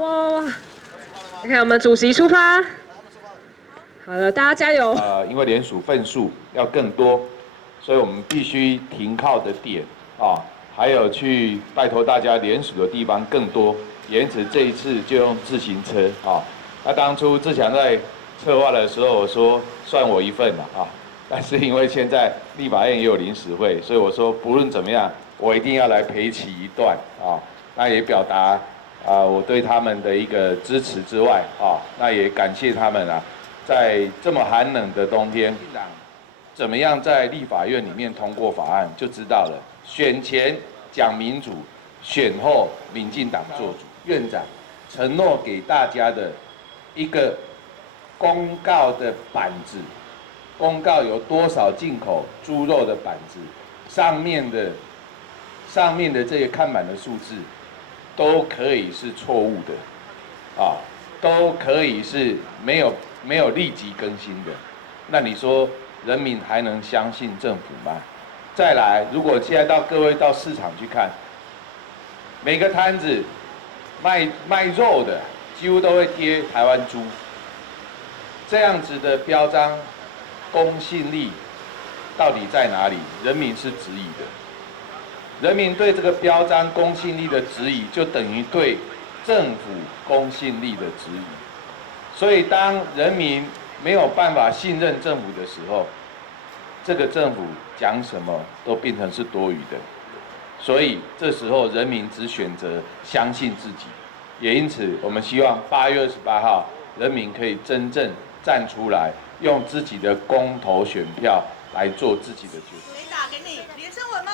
哇！OK，我们主席出发。好了，大家加油。因为联署份数要更多，所以我们必须停靠的点还有去拜托大家联署的地方更多。因此这一次就用自行车那当初志强在策划的时候，我说算我一份了但是因为现在立法院也有临时会，所以我说不论怎么样，我一定要来陪骑一段那也表达我对他们的一个支持之外那也感谢他们在这么寒冷的冬天，怎么样在立法院里面通过法案，就知道了。选前讲民主，选后民进党做主。院长承诺给大家的一个公告的板子，公告有多少进口猪肉的板子，上面的这些看板的数字，都可以是错误的都可以是没有立即更新的。那你说人民还能相信政府吗？再来，如果现在各位到市场去看，每个摊子卖肉的几乎都会贴台湾猪，这样子的标章公信力到底在哪里？人民是质疑的。人民对这个标章公信力的质疑，就等于对政府公信力的质疑。所以，当人民没有办法信任政府的时候，这个政府讲什么都变成是多余的。所以，这时候人民只选择相信自己。也因此，我们希望8月28号，人民可以真正站出来，用自己的公投选票来做自己的决定。谁打给你？连胜文吗？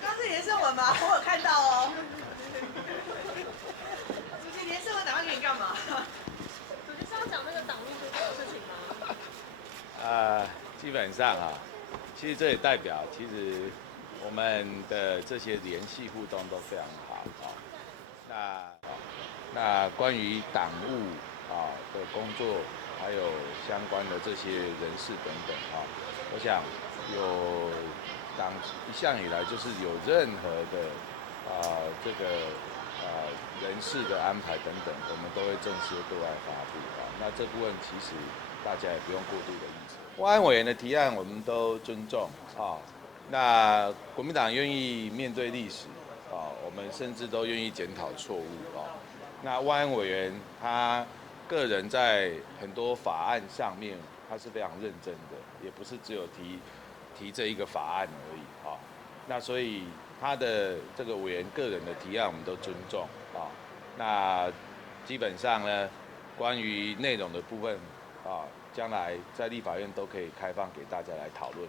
刚是连胜文吗？我有看到哦。主席，连胜文打电话给你干嘛？主席是要讲那个党秘书长的事情吗？基本上其实这也代表，其实我们的这些联系互动都非常好那关于党务的工作，还有相关的这些人事等等我想有党一向以来就是有任何的这个人事的安排等等，我们都会正式对外发布那这部分其实大家也不用过度的预测。万安委员的提案我们都尊重那国民党愿意面对历史我们甚至都愿意检讨错误那万安委员他个人在很多法案上面，他是非常认真的，也不是只有提这一个法案而已那所以他的这个委员个人的提案我们都尊重那基本上呢，关于内容的部分将来在立法院都可以开放给大家来讨论。